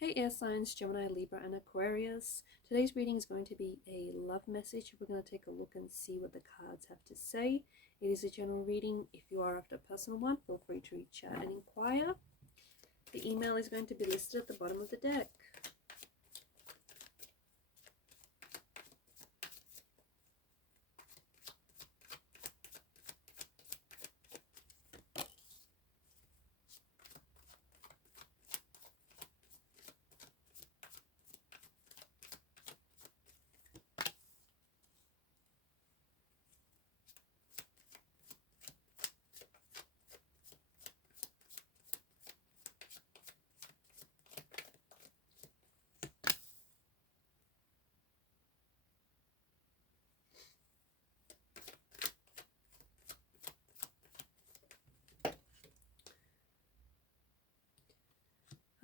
Hey air signs, Gemini, Libra and Aquarius. Today's reading is going to be a love message. We're going to take a look and see what the cards have to say. It is a general reading. If you are after a personal one, feel free to reach out and inquire. The email is going to be listed at the bottom of the deck.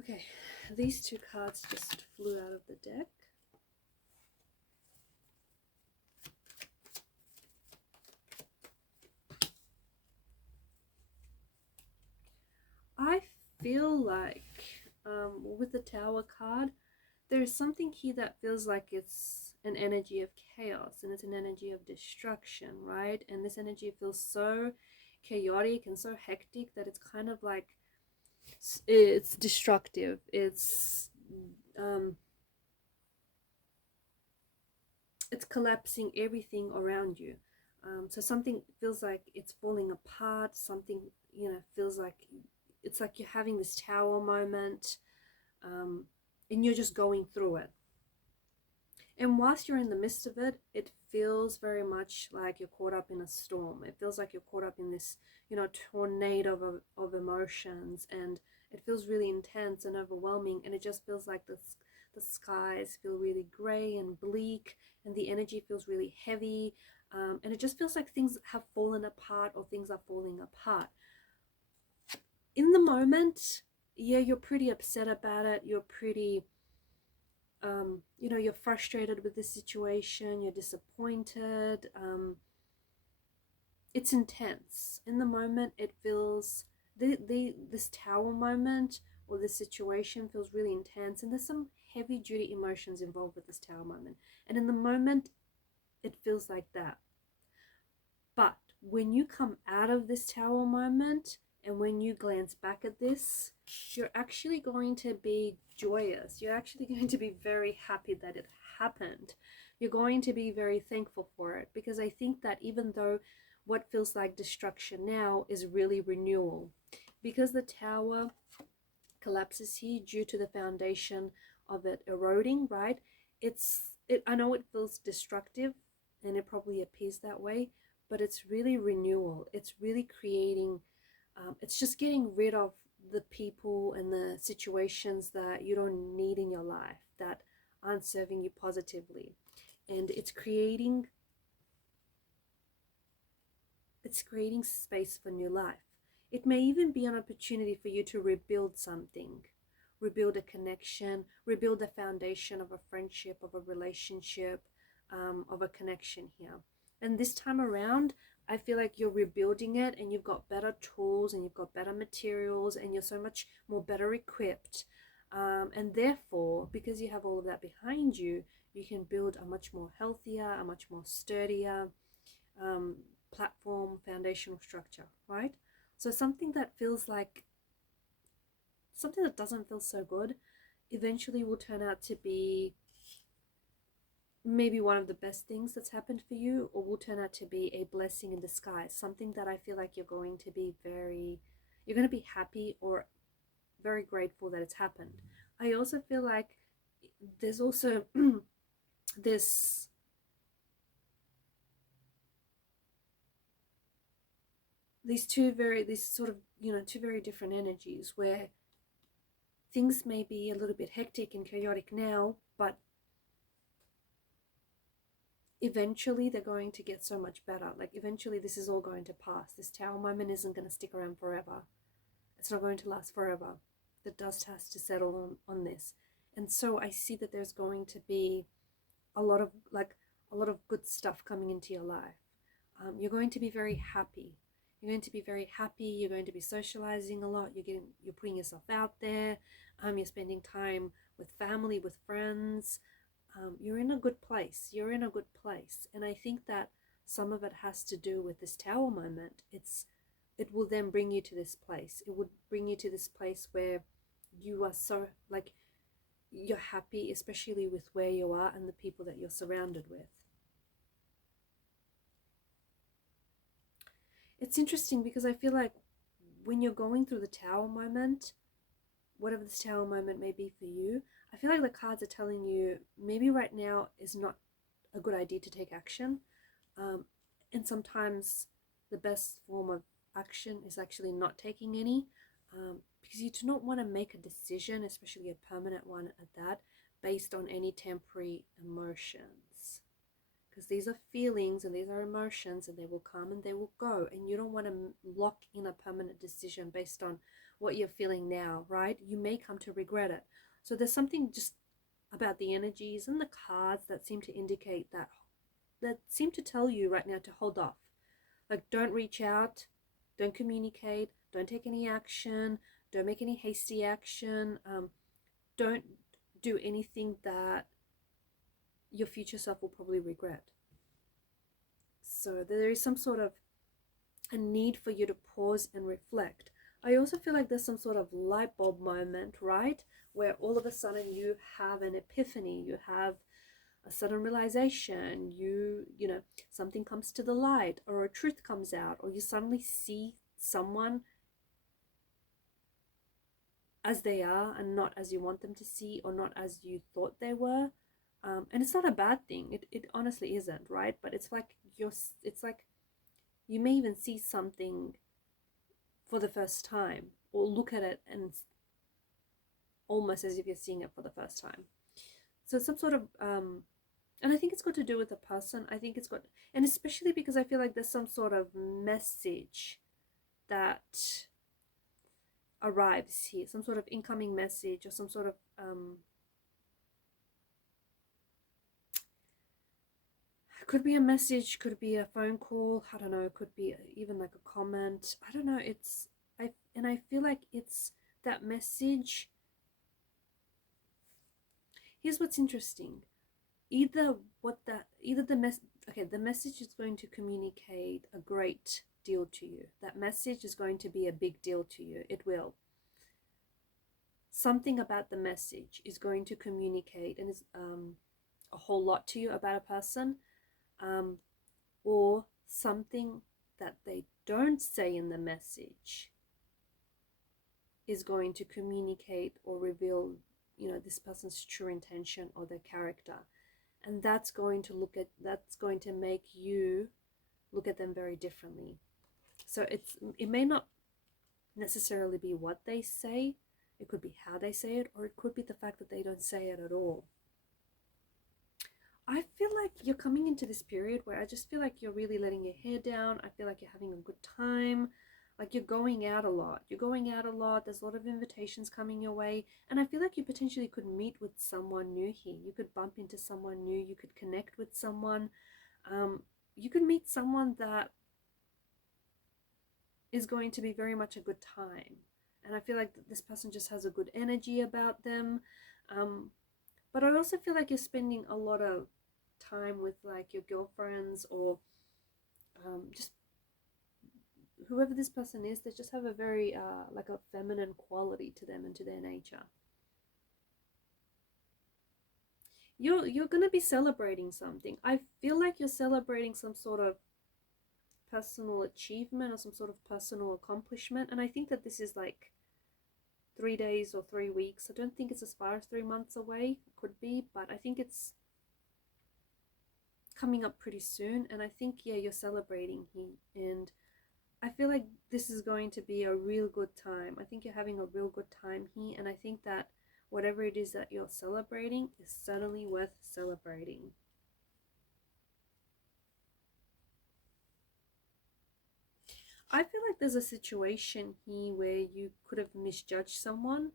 Okay, these two cards just flew out of the deck. I feel like with the Tower card, there's something here that feels like it's an energy of chaos and it's an energy of destruction, right? And this energy feels so chaotic and so hectic that it's kind of like it's destructive. It's collapsing everything around you. So something feels like it's falling apart. Something, feels like it's like you're having this tower moment, and you're just going through it. And whilst you're in the midst of it, it feels very much like you're caught up in a storm. It feels like you're caught up in this, tornado of emotions, and it feels really intense and overwhelming. And it just feels like the skies feel really gray and bleak, and the energy feels really heavy. And it just feels like things have fallen apart or things are falling apart. In the moment, yeah, you're pretty upset about it. You're pretty you're frustrated with the situation, you're disappointed. It's intense. In the moment, it feels this tower moment or this situation feels really intense, and there's some heavy duty emotions involved with this tower moment. And in the moment, it feels like that. But when you come out of this tower moment, and when you glance back at this, you're actually going to be joyous. You're actually going to be very happy that it happened. You're going to be very thankful for it, because I think that even though what feels like destruction now is really renewal, because the tower collapses here due to the foundation of it eroding, right? I know it feels destructive and it probably appears that way, but it's really renewal. It's really creating, it's just getting rid of the people and the situations that you don't need in your life, that aren't serving you positively. And it's creating space for new life. It may even be an opportunity for you to rebuild something, rebuild a connection, rebuild the foundation of a friendship, of a relationship, of a connection here. And this time around, I feel like you're rebuilding it, and you've got better tools and you've got better materials, and you're so much more better equipped. And therefore, because you have all of that behind you, you can build a much more healthier, a much more sturdier platform, foundational structure, right? So something that feels like something that doesn't feel so good eventually will turn out to be maybe one of the best things that's happened for you, or will turn out to be a blessing in disguise, something that I feel like you're going to be happy or very grateful that it's happened. I also feel like there's also this two very different energies, where things may be a little bit hectic and chaotic now, but eventually they're going to get so much better. Like eventually this is all going to pass. This tower moment isn't going to stick around forever. It's not going to last forever. The dust has to settle on this. And so I see that there's going to be a lot of good stuff coming into your life. You're going to be very happy. You're going to be socializing a lot. You're putting yourself out there. you're spending time with family, with friends. You're in a good place. You're in a good place. And I think that some of it has to do with this Tower moment. It will then bring you to this place. It would bring you to this place where you are so, like, you're happy, especially with where you are and the people that you're surrounded with. It's interesting because I feel like when you're going through the Tower moment, whatever this Tower moment may be for you, I feel like the cards are telling you maybe right now is not a good idea to take action. And sometimes the best form of action is actually not taking any, because you do not want to make a decision, especially a permanent one at that, based on any temporary emotions. Because these are feelings and these are emotions, and they will come and they will go, and you don't want to lock in a permanent decision based on what you're feeling now, right? You may come to regret it. So there's something just about the energies and the cards that seem to indicate that seem to tell you right now to hold off. Like, don't reach out, don't communicate, don't take any action, don't make any hasty action, don't do anything that your future self will probably regret. So there is some sort of a need for you to pause and reflect. I also feel like there's some sort of light bulb moment, right? Where all of a sudden you have an epiphany, you have a sudden realization, you know, something comes to the light, or a truth comes out, or you suddenly see someone as they are and not as you want them to see, or not as you thought they were. And it's not a bad thing. It honestly isn't, right? But it's like you may even see something for the first time, or look at it and almost as if you're seeing it for the first time. So some sort of and I think it's got to do with the person. I think it's got, and especially because I feel like there's some sort of message that arrives here, some sort of incoming message, or some sort of could be a message, could be a phone call, I don't know, could be even like a comment, I don't know. I feel like it's that message. Here's what's interesting. The message is going to communicate a great deal to you. That message is going to be a big deal to you. It will. Something about the message is going to communicate and is a whole lot to you about a person, or something that they don't say in the message is going to communicate or reveal, you know, this person's true intention or their character. And that's going to make you look at them very differently. So it may not necessarily be what they say, it could be how they say it, or it could be the fact that they don't say it at all. I feel like you're coming into this period where I just feel like you're really letting your hair down. I feel like you're having a good time. Like, you're going out a lot. There's a lot of invitations coming your way. And I feel like you potentially could meet with someone new here. You could bump into someone new. You could connect with someone. You could meet someone that is going to be very much a good time. And I feel like this person just has a good energy about them. But I also feel like you're spending a lot of time with like your girlfriends, or just whoever this person is. They just have a very like a feminine quality to them and to their nature. You're going to be celebrating something. I feel like you're celebrating some sort of personal achievement or some sort of personal accomplishment. And I think that this is like 3 days or 3 weeks. I don't think it's as far as 3 months away. It could be, but I think it's coming up pretty soon. And I think, yeah, you're celebrating here. And I feel like this is going to be a real good time. I think you're having a real good time here. And I think that whatever it is that you're celebrating is certainly worth celebrating. I feel like there's a situation here where you could have misjudged someone,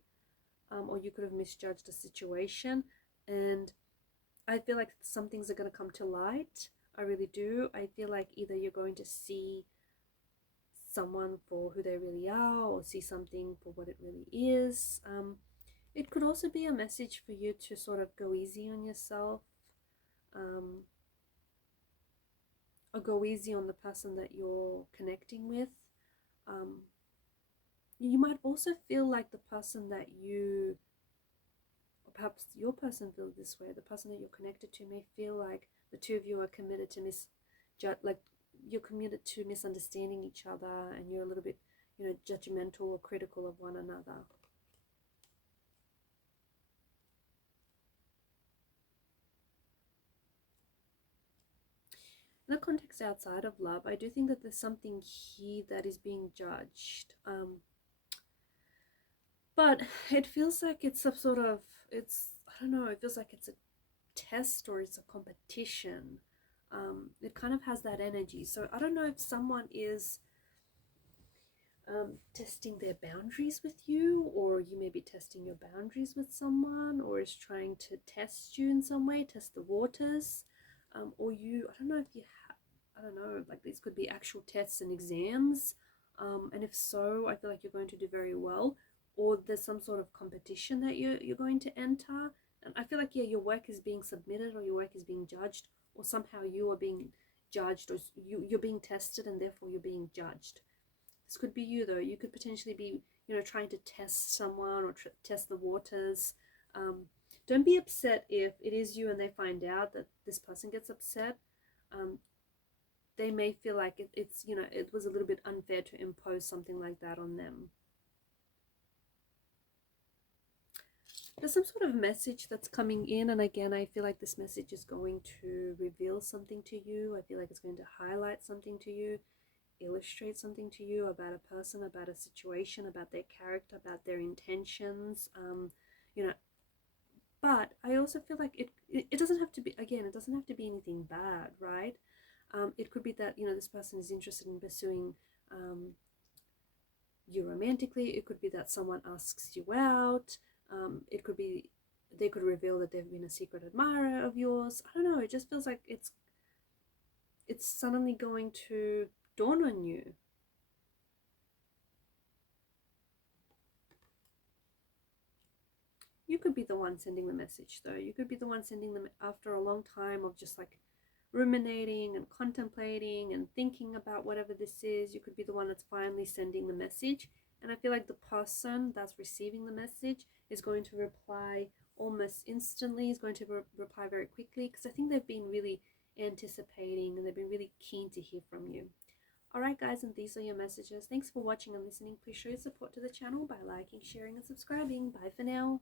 or you could have misjudged a situation, and I feel like some things are going to come to light. I really do. I feel like either you're going to see someone for who they really are, or see something for what it really is. It could also be a message for you to sort of go easy on yourself, or go easy on the person that you're connecting with. Um, you might also feel like the person that you, or perhaps your person feels this way, the person that you're connected to may feel like the two of you are committed to like you're committed to misunderstanding each other, and you're a little bit, you know, judgmental or critical of one another. In a context outside of love, I do think that there's something here that is being judged. But it feels like it's a sort of, I don't know, it feels like it's a test or it's a competition. It kind of has that energy. So I don't know if someone is testing their boundaries with you, or you may be testing your boundaries with someone, or is trying to test you in some way, test the waters. Or you, I don't know if you have, I don't know, like these could be actual tests and exams. And if so, I feel like you're going to do very well. Or there's some sort of competition that you're going to enter. And I feel like, yeah, your work is being submitted, or your work is being judged, or somehow you are being judged, or you're being tested and therefore you're being judged. This could be you though. You could potentially be, you know, trying to test someone or test the waters. Don't be upset if it is you and they find out that this person gets upset. They may feel like it's, you know, it was a little bit unfair to impose something like that on them. There's some sort of message that's coming in, and again, I feel like this message is going to reveal something to you. I feel like it's going to highlight something to you, illustrate something to you about a person, about a situation, about their character, about their intentions. You know, but I also feel like it doesn't have to be, again, it doesn't have to be anything bad, right? It could be that, you know, this person is interested in pursuing you romantically. It could be that someone asks you out. It could be they could reveal that they've been a secret admirer of yours. I don't know. It just feels like it's suddenly going to dawn on you. You could be the one sending the message though. You could be the one sending them after a long time of just like ruminating and contemplating and thinking about whatever this is. You could be the one that's finally sending the message. And I feel like the person that's receiving the message is going to reply almost instantly, is going to reply very quickly, because I think they've been really anticipating and they've been really keen to hear from you. Alright guys, and these are your messages. Thanks for watching and listening. Please show your support to the channel by liking, sharing and subscribing. Bye for now.